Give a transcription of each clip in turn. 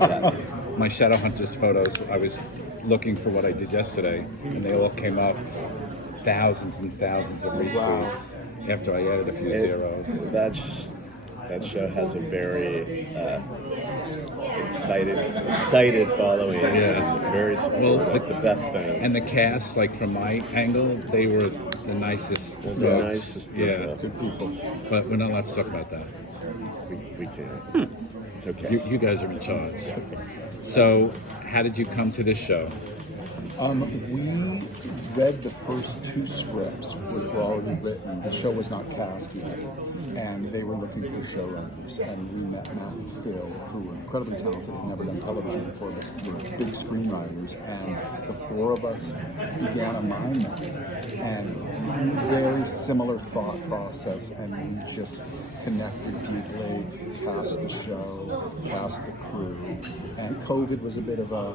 Yes. My Shadowhunters photos, I was looking for what I did yesterday, and they all came up, thousands and thousands of retweets after I added a few zeros. That show has a very excited following. Yeah. Very supportive. Well, the best fans. And the cast, like from my angle, they were the nicest folks. Nicest, yeah, good people. But we're not allowed to talk about that. We can't. It's okay. You guys are in charge. So, how did you come to this show? We read the first 2 scripts, which were already written. The show was not cast yet, and they were looking for showrunners. And we met Matt and Phil, who were incredibly talented, had never done television before, but were big screenwriters. And the 4 of us began a mind map, and very similar thought process, and we just connected deeply, cast the show, cast the crew. And COVID was a bit of a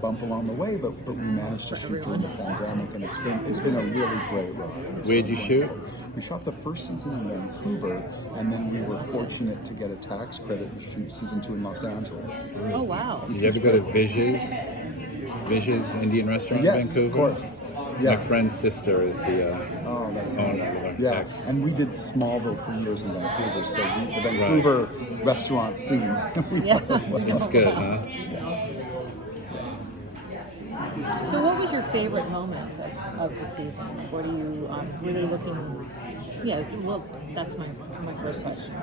bump along the way, but we managed to shoot during the pandemic, and it's been a really great ride. Where'd you shoot? We shot the first season in Vancouver, and then we were fortunate to get a tax credit to shoot season 2 in Los Angeles. Oh, wow. Did you ever go to Viz's Indian Restaurant in Vancouver? Of course. Yeah. My friend's sister is the oh, that's owner nice. of the Yeah, X. and we did Smallville for years in Vancouver, so the Vancouver restaurant scene. Yeah. That's good, huh? So what was your favorite moment of the season? Like, what are you really looking... Yeah, well, that's my first question.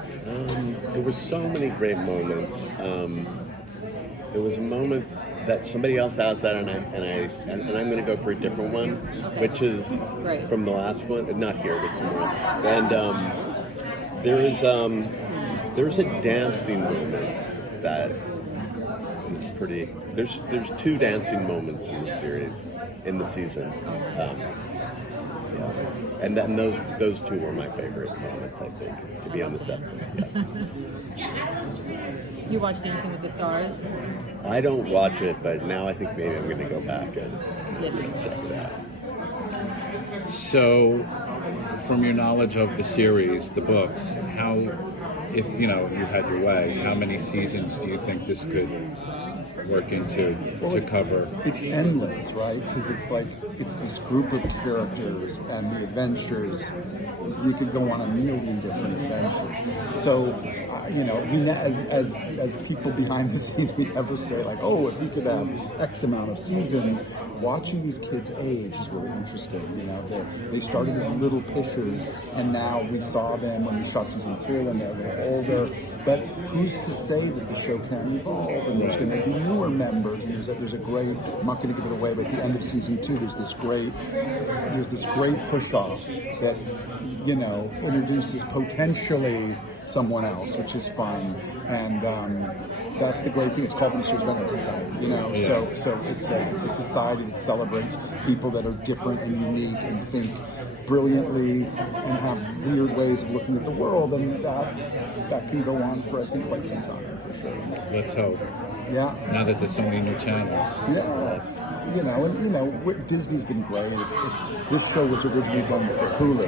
There were so many great moments. There was a moment that somebody else asked that, and I'm going to go for a different one, which is from the last one. Not here, but somewhere else. And there's a dancing moment that is pretty. There's 2 dancing moments in the series, in the season. And then those 2 were my favorite moments, I think, to be on the set. Yeah. You watch Dancing with the Stars? I don't watch it, but now I think maybe I'm going to go back and check it out. So, from your knowledge of the series, the books, how, if you had your way, how many seasons do you think this could work into to cover? It's endless, right? Because it's this group of characters and the adventures. You could go on a million different adventures. So, we as people behind the scenes, we never say like, oh, if we could have X amount of seasons. Watching these kids age is really interesting. They started as little pictures, and now we saw them when we shot season 2, and they're a little older. But who's to say that the show can evolve, and there's going to be newer members, and there's a great, I'm not going to give it away, but at the end of season 2, there's this great push-off that, introduces potentially someone else, which is fun, and that's the great thing. It's called the Showrunner Society, Yeah. So it's a society that celebrates people that are different and unique and think brilliantly and have weird ways of looking at the world, and that can go on for I think quite some time, for sure. Let's hope. Yeah. Now that there's so many new channels. Yeah. Disney's been great. It's this show was originally done for Hulu,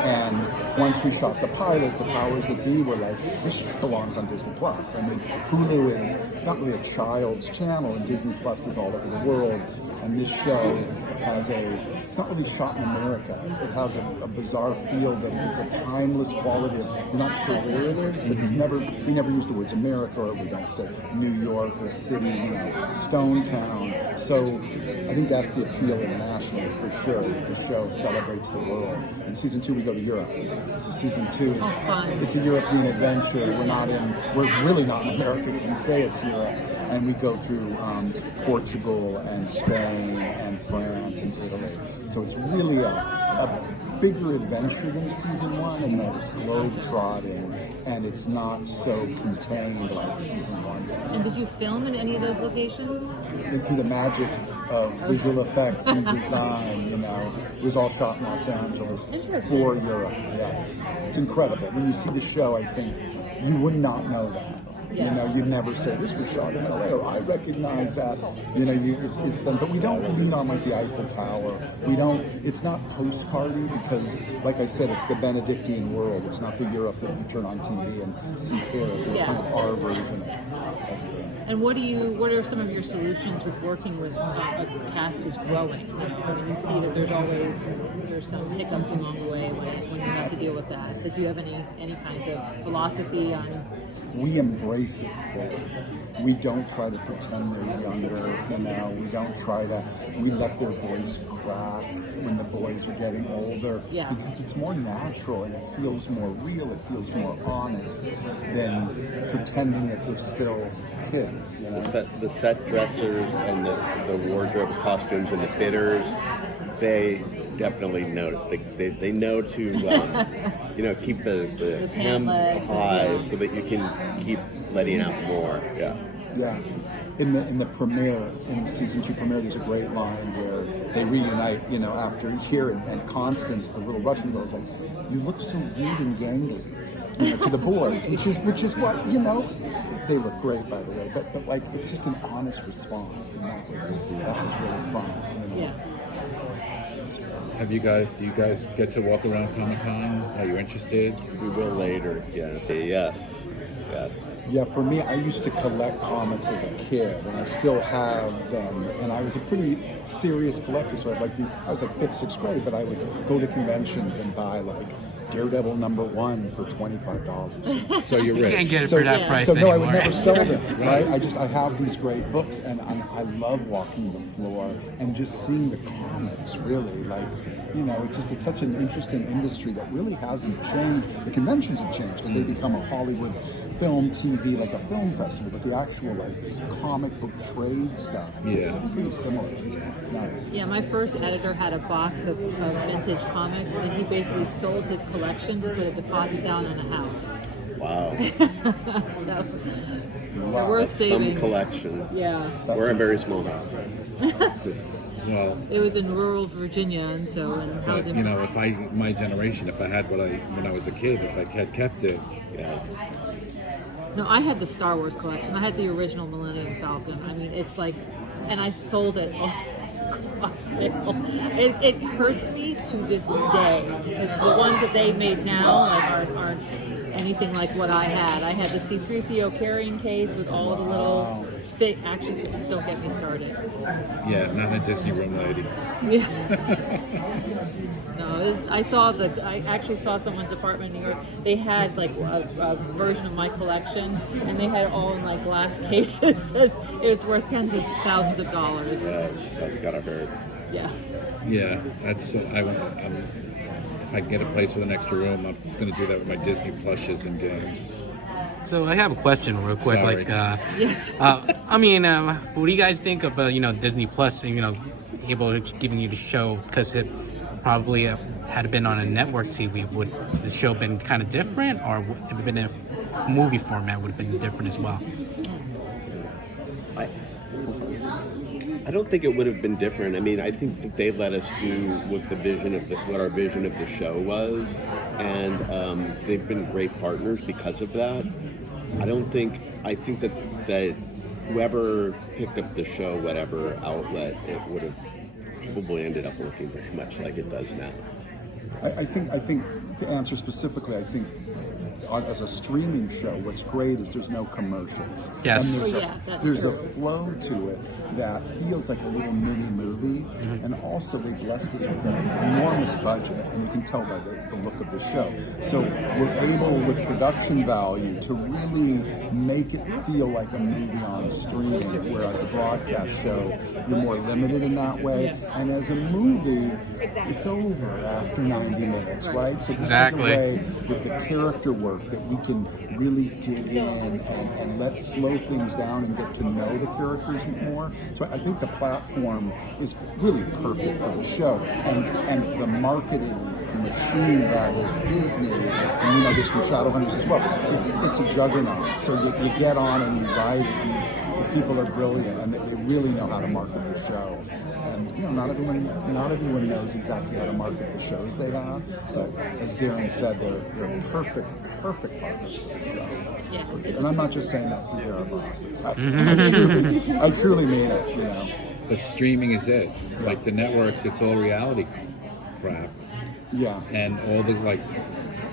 and once we shot the pilot, the powers that be were like, this belongs on Disney Plus. I mean, Hulu it's not really a child's channel, and Disney Plus is all over the world. And this show it's not really shot in America. It has a bizarre feel that it's a timeless quality of, you're not sure where it is, but we never use the words America, or we don't say New York or city, Stone Town. So I think that's the appeal internationally for sure. The show celebrates the world. In season 2, we go to Europe. So season 2 is, it's a European adventure. We're really not in America, because we say it's Europe. And we go through Portugal and Spain and France and Italy. So it's really a bigger adventure than season 1, in that it's globe-trotting and it's not so contained like season 1 was. And did you film in any of those locations? And through the magic of visual effects and design, it was all shot in Los Angeles for Europe, yes. It's incredible. When you see the show, I think you would not know that. Yeah. You know, you never say this was shot in LA, or I recognize that. You know, it's but we don't lean on like the Eiffel Tower. We don't. It's not postcardy because, like I said, it's the Benedictine world. It's not the Europe that you turn on TV and see Paris. It's kind of our version of And what are some of your solutions with working with a cast who's growing? You know, I mean, you see that there's some hiccups along the way when you have to deal with that. So do you have any kinds of philosophy on? We embrace it fully. We don't try to pretend they're younger, you know, we don't try to, we let their voice crack when the boys are getting older, because it's more natural and it feels more real, it feels more honest than pretending that they're still kids, you know? The set dressers and the wardrobe costumes and the fitters, they definitely know. They know to you know, keep the hems high so that you can keep letting out more. Yeah. Yeah. In the premiere, in the season 2 premiere, there's a great line where they reunite, you know, after here, and Constance, the little Russian girl, is like, "You look so rude and gangly," you know, to the boys, which is what, you know. They look great, by the way, but like it's just an honest response, and that was really fun. You know? Yeah. Do you guys get to walk around Comic-Con? Are you interested? We will later. Yeah. Yes. Yeah, for me, I used to collect comics as a kid, and I still have them. And I was a pretty serious collector, so I was like 5th, 6th grade, but I would go to conventions and buy like Daredevil #1 for $25. So you're rich. You can't get it for that price So no, anymore. I would never sell them, right? I have these great books, and I love walking the floor and just seeing the comics, really. Like, you know, it's such an interesting industry that really hasn't changed. The conventions have changed because they've become a Hollywood film, TV, like a film festival, but the actual like comic book trade stuff is pretty similar. It's nice. Yeah, my first editor had a box of vintage comics, and he basically sold his collection to put a deposit down on a house. Wow. They're worth saving. Some collection. Yeah. We're a very small house. Well, it was in rural Virginia, and housing. You know, my generation, if I had when I was a kid, if I had kept it, No, I had the Star Wars collection. I had the original Millennium Falcon. I mean, it's like, and I sold it. It hurts me to this day because the ones that they made now aren't anything like what I had. I had the C-3PO carrying case with all of the little actually, don't get me started. Yeah, not a Disney room lady. Yeah. No, I actually saw someone's apartment in New York. They had like a version of my collection, and they had it all in like glass cases. It was worth tens of thousands of dollars. That's gotta hurt. Yeah. Yeah, that's. If I get a place with an extra room, I'm going to do that with my Disney plushes and games. So I have a question real quick. Sorry. Yes. I mean, what do you guys think of Disney Plus? Able to giving you the show because it probably had it been on a network TV, would the show been kind of different, or would it have been in a movie format would have been different as well? I don't think it would have been different. I mean, I think that they let us do what our vision of the show was, and they've been great partners because of that. I think that whoever picked up the show, whatever outlet, it would have probably ended up looking very much like it does now. I think to answer specifically, I think as a streaming show, what's great is there's no commercials. Yes. And there's a flow to it that feels like a little mini movie, and also they blessed us with an enormous budget, and you can tell by the look of the show. So we're able, with production value, to really make it feel like a movie on streaming, whereas a broadcast show, you're more limited in that way. And as a movie, it's over after 90 minutes, right? So this is a way with the character work that we can really dig in and let slow things down and get to know the characters more. So I think the platform is really perfect for the show, and the marketing machine that is Disney, and you know this from Shadowhunters as well. It's a juggernaut. So you get on and you ride these The people are brilliant, and they really know how to market the show. And you know, not everyone knows exactly how to market the shows they have. But as Darren said, they're perfect partners for the show. Yeah. And I'm not just saying that because they're our bosses. I truly mean it. You know. But streaming is it. Like the networks, it's all reality crap. Yeah. And all the like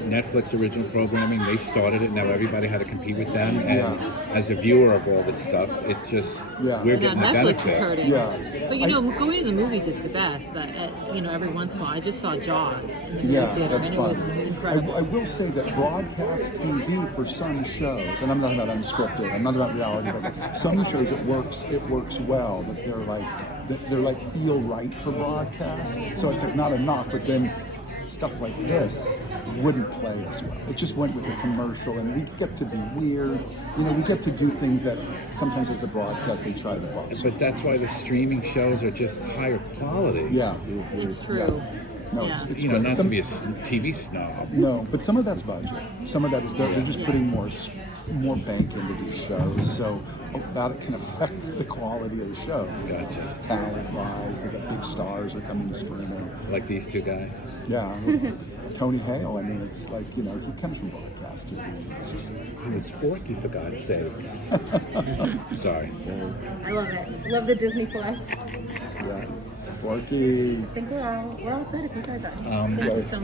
Netflix original programming, they started it. Now everybody had to compete with them. And as a viewer of all this stuff, it just we're Yeah, getting the Netflix benefit. is hurting. Yeah. But you know, going to the movies is the best. You know, every once in a while, I just saw Jaws in the movie theater, that's and it fun. was incredible. I will say that broadcast TV for some shows, and I'm not about unscripted, I'm not about reality, but some shows it works well. That they're like feel right for broadcast. So it's like not a knock, but then stuff like this wouldn't play as well. It just went with a commercial, and we get to be weird. You know, we get to do things that sometimes as a broadcast they try to box. But that's why the streaming shows are just higher quality. Yeah. It's true. No, Yeah. it's You know, great. not to be a TV snob. No, but some of that's budget. Some of that is they're just putting more bank into these shows, so that can affect the quality of the show. Gotcha. Talent-wise, they got big stars are coming to streaming. Like these two guys. Yeah, Tony Hale. I mean, it's like he comes from broadcast TV. It's just It was Forky, for God's sakes. Sorry. I love it. Love the Disney Plus. yeah, Forky. I think we're all set if you guys are. Thank you so much.